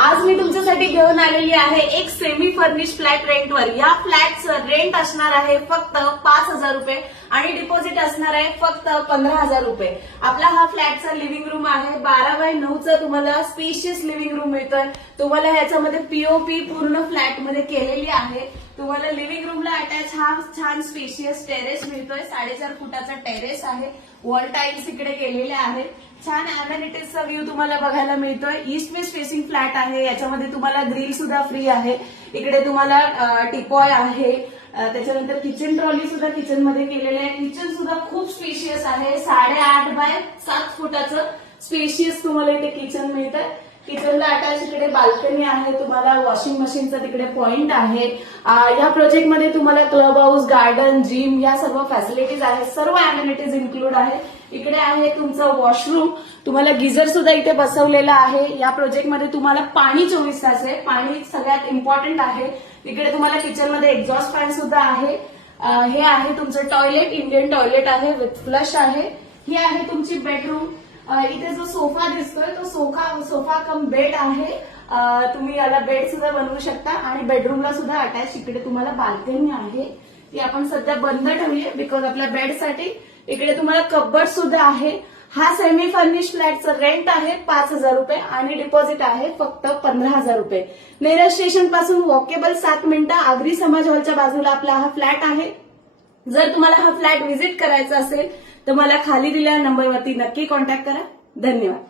आज मी तुमच्यासाठी घेऊन आलेली आहे एक सेमी फर्निश फ्लॅट रेंटवर या फ्लॅटचं रेंट असणार आहे फक्त पाच हजार रुपये आणि डिपॉझिट असणार आहे फक्त पंधरा हजार रुपये. आपला हा फ्लॅटचा लिव्हिंग रूम आहे. बारा बाय नऊचा तुम्हाला स्पेशियस लिव्हिंग रूम मिळतोय. तुम्हाला ह्याच्यामध्ये पीओपी पूर्ण फ्लॅटमध्ये केलेली आहे. तुम्हाला लिव्हिंग रूमला अटॅच हा छान स्पेशियस टेरेस मिळतोय. साडेचार फुटाचा टेरेस आहे. वॉल टाईल्स इकडे केलेले आहेत. छान अमेनिटीजचा व्ह्यू तुम्हाला बघायला मिळतोय. ईस्ट वेस्ट फेसिंग फ्लॅट आहे. याच्यामध्ये तुम्हाला ग्रिल सुद्धा फ्री आहे. इकडे तुम्हाला टिपॉय आहे. त्याच्यानंतर किचन ट्रॉली सुद्धा किचनमध्ये केलेले आहे. किचन सुद्धा खूप स्पेशियस आहे. साडेआठ बाय सात फुटाचं स्पेशियस तुम्हाला इथे किचन मिळतं किचनला अटॅच इकडे बाल्कनी आहे तुम्हाला वॉशिंग मशीनचा तिकडे पॉइंट आहे. या प्रोजेक्टमध्ये तुम्हाला क्लब हाऊस गार्डन जिम या सर्व फॅसिलिटीज आहेत सर्व अम्युनिटीज इन्क्लूड आहे. इकडे आहे तुमचं वॉशरूम तुम्हाला गिझर सुद्धा इथे बसवलेला आहे. या प्रोजेक्टमध्ये तुम्हाला पाणी चोवीस तास आहे. पाणी सगळ्यात इम्पॉर्टंट आहे. इकडे तुम्हाला किचनमध्ये एक्झॉस्ट फॅन सुद्धा आहे. हे आहे तुमचं टॉयलेट इंडियन टॉयलेट आहे विथ फ्लश आहे. ही आहे तुमची बेडरूम इथे जो सोफा दिसतोय तो सोफा सोफा कम बेड आहे. तुम्ही याला बेड सुद्धा बनवू शकता आणि बेडरूमला सुद्धा अटॅच इकडे तुम्हाला बाल्कनी आहे. ती आपण सध्या बंद ठेवूया बिकॉज आपल्या बेडसाठी इकडे तुम्हाला कब्बर्ड सुद्धा आहे. हा सेमी फर्निश फ्लॅटचं रेंट आहे पाच हजार रुपये आणि डिपॉझिट आहे फक्त पंधरा हजार रुपये. नेरळ स्टेशनपासून वॉकेबल सात मिनिटं आगरी समाज हॉलच्या बाजूला आपला हा फ्लॅट आहे. जर तुम्हाला हा फ्लॅट व्हिजिट करायचा असेल तर मला खाली दिलेल्या नंबरवरती नक्की कॉन्टॅक्ट करा. धन्यवाद.